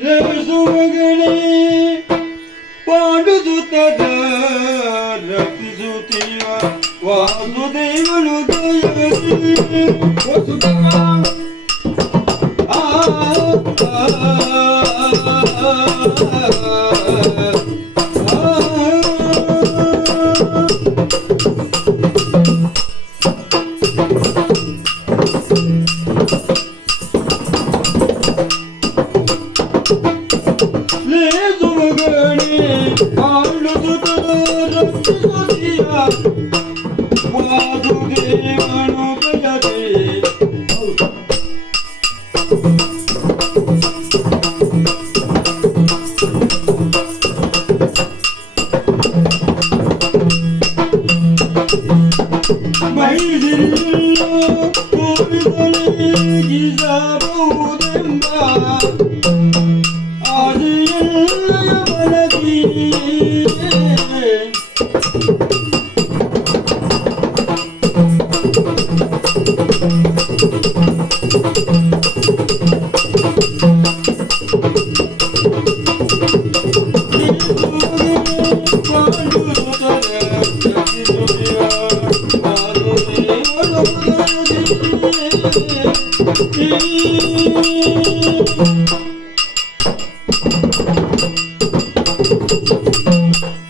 ಸುಮಗಣಿ ಪಾಂಡುಸುತದ ರಕ್ಷಿಸುತ್ತೀಯ ವಾಸುದೇವನು ದಯದಿ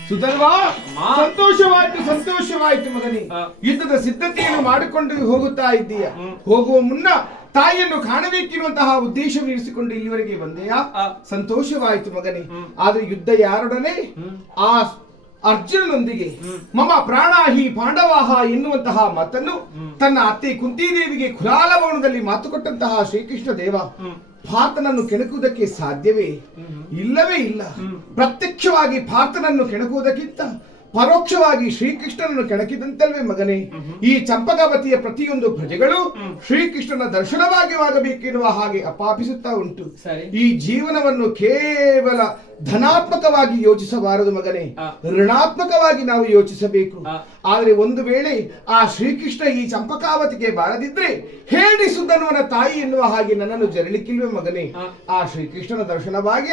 ಸುಧನ್ವಾ, ಸಂತೋಷವಾಯ್ತು ಸಂತೋಷವಾಯ್ತು ಮಗನೇ. ಯುದ್ಧದ ಸಿದ್ಧತೆಯನ್ನು ಮಾಡಿಕೊಂಡು ಹೋಗುತ್ತಾ ಇದ್ದೀಯ. ಹೋಗುವ ಮುನ್ನ ತಾಯಿಯನ್ನು ಕಾಣಬೇಕಿರುವಂತಹ ಉದ್ದೇಶವನ್ನು ಇರಿಸಿಕೊಂಡು ಇಲ್ಲಿವರೆಗೆ ಬಂದೆಯಾ? ಸಂತೋಷವಾಯ್ತು ಮಗನೇ. ಆದ್ರೆ ಯುದ್ಧ ಯಾರೊಡನೆ? ಆ ಅರ್ಜುನನೊಂದಿಗೆ. ಮಮ ಪ್ರಾಣಾಹಿ ಪಾಂಡವಾಹ ಎನ್ನುವಂತಹ ಮಾತನ್ನು ತನ್ನ ಅತ್ತೆ ಕುಂತಿದೇವಿಗೆ ಕುಲಾಲಭವನದಲ್ಲಿ ಮಾತು ಕೊಟ್ಟಂತಹ ಶ್ರೀಕೃಷ್ಣ ದೇವ ಪಾರ್ಥನನ್ನು ಕೆಣಕುವುದಕ್ಕೆ ಸಾಧ್ಯವೇ? ಇಲ್ಲವೇ ಇಲ್ಲ. ಪ್ರತ್ಯಕ್ಷವಾಗಿ ಪಾರ್ಥನನ್ನು ಕೆಣಕುವುದಕ್ಕಿಂತ ಪರೋಕ್ಷವಾಗಿ ಶ್ರೀಕೃಷ್ಣನನ್ನು ಕೆಣಕಿದಂತಲ್ವೇ ಮಗನೇ. ಈ ಚಂಪಕಾವತಿಯ ಪ್ರತಿಯೊಂದು ಪ್ರಜೆಗಳು ಶ್ರೀಕೃಷ್ಣನ ದರ್ಶನವಾಗಿವಾಗಬೇಕೆನ್ನುವ ಹಾಗೆ ಅಪಾಪಿಸುತ್ತಾ ಉಂಟು. ಈ ಜೀವನವನ್ನು ಕೇವಲ ಧನಾತ್ಮಕವಾಗಿ ಯೋಚಿಸಬಾರದು ಮಗನೇ, ಋಣಾತ್ಮಕವಾಗಿ ನಾವು ಯೋಚಿಸಬೇಕು. ಆದರೆ ಒಂದು ವೇಳೆ ಆ ಶ್ರೀಕೃಷ್ಣ ಈ ಚಂಪಕಾವತಿಗೆ ಬಾರದಿದ್ರೆ ಹೇಳಿ ಸುಧನ್ವನ ತಾಯಿ ಎನ್ನುವ ಹಾಗೆ ನನ್ನನ್ನು ಜರಳಿಕ್ಕಿಲ್ವೇ ಮಗನೇ? ಆ ಶ್ರೀಕೃಷ್ಣನ ದರ್ಶನವಾಗಿ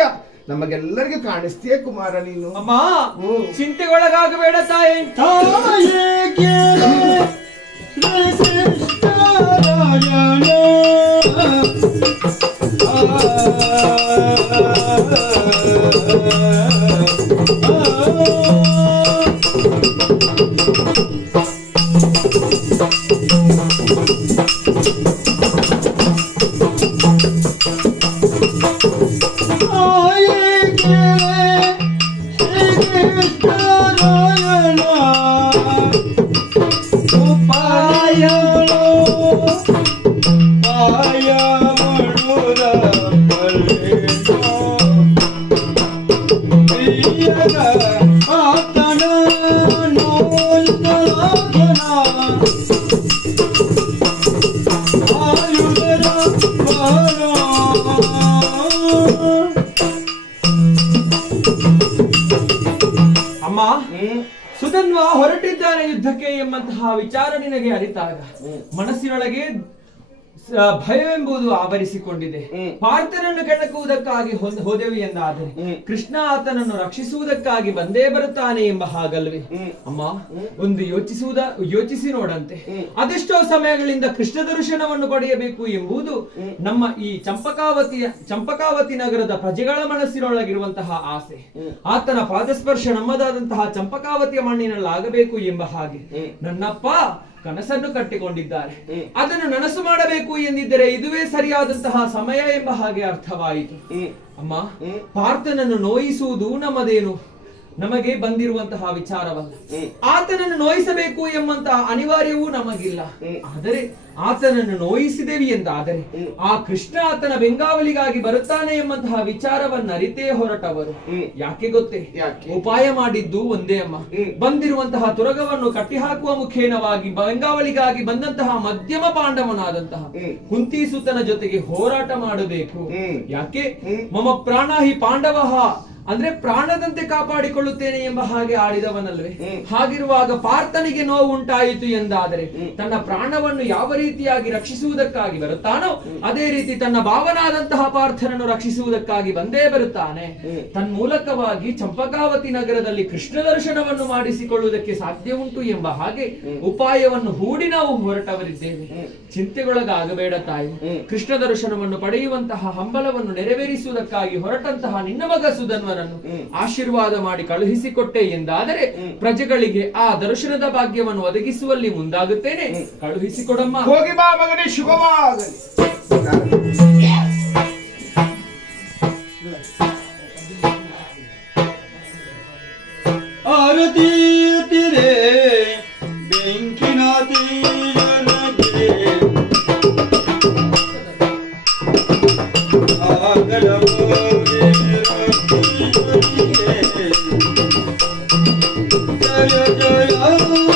ನಮಗೆಲ್ಲರಿಗೂ ಕಾಣಿಸ್ತೀಯ ಕುಮಾರ ನೀನು. ಅಮ್ಮ, ಚಿಂತೆಗೊಳಗಾಗಬೇಡ ತಾಯಿ. ಸುಧನ್ವ ಹೊರಟಿದ್ದಾನೆ ಯುದ್ಧಕ್ಕೆ ಎಂಬಂತಹ ವಿಚಾರ ನಿನಗೆ ಅರಿತಾಗ ಮನಸ್ಸಿನೊಳಗೆ ಭಯವೆಂಬುದು ಆವರಿಸಿಕೊಂಡಿದೆ. ಪಾರ್ಥನನ್ನು ಕೆಣಕುವುದಕ್ಕಾಗಿ ಹೋದೆವು ಎಂದಾದರೆ ಕೃಷ್ಣ ಆತನನ್ನು ರಕ್ಷಿಸುವುದಕ್ಕಾಗಿ ಬಂದೇ ಬರುತ್ತಾನೆ ಎಂಬ ಹಾಗಲ್ವೇ? ಅಮ್ಮ, ಒಂದು ಯೋಚಿಸಿ ನೋಡಂತೆ. ಅದೆಷ್ಟೋ ಸಮಯಗಳಿಂದ ಕೃಷ್ಣ ದರ್ಶನವನ್ನು ಪಡೆಯಬೇಕು ಎಂಬುದು ನಮ್ಮ ಈ ಚಂಪಕಾವತಿ ನಗರದ ಪ್ರಜೆಗಳ ಮನಸ್ಸಿನೊಳಗಿರುವಂತಹ ಆಸೆ. ಆತನ ಪಾದಸ್ಪರ್ಶ ನಮ್ಮದಾದಂತಹ ಚಂಪಕಾವತಿಯ ಮಣ್ಣಿನಲ್ಲಾಗಬೇಕು ಎಂಬ ಹಾಗೆ ನನ್ನಪ್ಪ ಕನಸನ್ನು ಕಟ್ಟಿಕೊಂಡಿದ್ದಾರೆ. ಅದನ್ನು ನನಸು ಮಾಡಬೇಕು ಎಂದಿದ್ದರೆ ಇದುವೇ ಸರಿಯಾದಂತಹ ಸಮಯ ಎಂಬ ಹಾಗೆ ಅರ್ಥವಾಯಿತು. ಅಮ್ಮ, ಪಾರ್ಥನನ್ನು ನೋಯಿಸುವುದು ನಮಗೆ ಬಂದಿರುವಂತಹ ವಿಚಾರವಲ್ಲ. ಆತನನ್ನು ನೋಯಿಸಬೇಕು ಎಂಬಂತಹ ಅನಿವಾರ್ಯವೂ ನಮಗಿಲ್ಲ. ಆದರೆ ಆತನನ್ನು ನೋಯಿಸಿದೆವಿ ಎಂದಾದರೆ ಆ ಕೃಷ್ಣ ಆತನ ಬೆಂಗಾವಲಿಗಾಗಿ ಬರುತ್ತಾನೆ ಎಂಬಂತಹ ವಿಚಾರವನ್ನು ಅರಿತೇ ಹೊರಟವರು. ಯಾಕೆ ಗೊತ್ತೇ? ಉಪಾಯ ಮಾಡಿದ್ದು ಒಂದೇ ಅಮ್ಮ. ಬಂದಿರುವಂತಹ ತುರಗವನ್ನು ಕಟ್ಟಿಹಾಕುವ ಮುಖೇನವಾಗಿ ಬೆಂಗಾವಲಿಗಾಗಿ ಬಂದಂತಹ ಮಧ್ಯಮ ಪಾಂಡವನಾದಂತಹ ಕುಂತಿಸುತನ ಜೊತೆಗೆ ಹೋರಾಟ ಮಾಡಬೇಕು. ಯಾಕೆ? ಮಮ ಪ್ರಾಣಾಹಿ ಪಾಂಡವಃ ಅಂದ್ರೆ ಪ್ರಾಣದಂತೆ ಕಾಪಾಡಿಕೊಳ್ಳುತ್ತೇನೆ ಎಂಬ ಹಾಗೆ ಆಡಿದವನಲ್ವೇ? ಹಾಗಿರುವಾಗ ಪಾರ್ಥನಿಗೆ ನೋವು ಉಂಟಾಯಿತು ಎಂದಾದರೆ ತನ್ನ ಪ್ರಾಣವನ್ನು ಯಾವ ರೀತಿಯಾಗಿ ರಕ್ಷಿಸುವುದಕ್ಕಾಗಿ ಬರುತ್ತಾನೋ ಅದೇ ರೀತಿ ತನ್ನ ಭಾವನಾದಂತಹ ಪಾರ್ಥನನ್ನು ರಕ್ಷಿಸುವುದಕ್ಕಾಗಿ ಬಂದೇ ಬರುತ್ತಾನೆ. ತನ್ಮೂಲಕವಾಗಿ ಚಂಪಕಾವತಿ ನಗರದಲ್ಲಿ ಕೃಷ್ಣ ದರ್ಶನವನ್ನು ಮಾಡಿಸಿಕೊಳ್ಳುವುದಕ್ಕೆ ಸಾಧ್ಯ ಉಂಟು ಎಂಬ ಹಾಗೆ ಉಪಾಯವನ್ನು ಹೂಡಿ ನಾವು ಹೊರಟವರಿದ್ದೇವೆ. ಚಿಂತೆಗೊಳಗಾಗಬೇಡ ತಾಯಿ. ಕೃಷ್ಣ ದರ್ಶನವನ್ನು ಪಡೆಯುವಂತಹ ಹಂಬಲವನ್ನು ನೆರವೇರಿಸುವುದಕ್ಕಾಗಿ ಹೊರಟಂತಹ ನಿನ್ನ ಮಗ ಸುಧನ್ವನನ್ನು ಆಶೀರ್ವಾದ ಮಾಡಿ ಕಳುಹಿಸಿಕೊಟ್ಟೆ ಎಂದಾದರೆ ಪ್ರಜೆಗಳಿಗೆ ಆ ದರ್ಶನದ ಭಾಗ್ಯವನ್ನು ಒದಗಿಸುವಲ್ಲಿ ಮುಂದಾಗುತ್ತೇನೆ. ಕಳುಹಿಸಿಕೊಡಮ್ಮ. ಹೋಗಿ ಬಾ ಮಗನೇ, ಶುಭವಾಗಲಿ. ಆರತಿ ತಿರೆ ಬೆಂಕಿನ ತೀರನಗೆ ಆಗಲ ಜಯ ಜಯ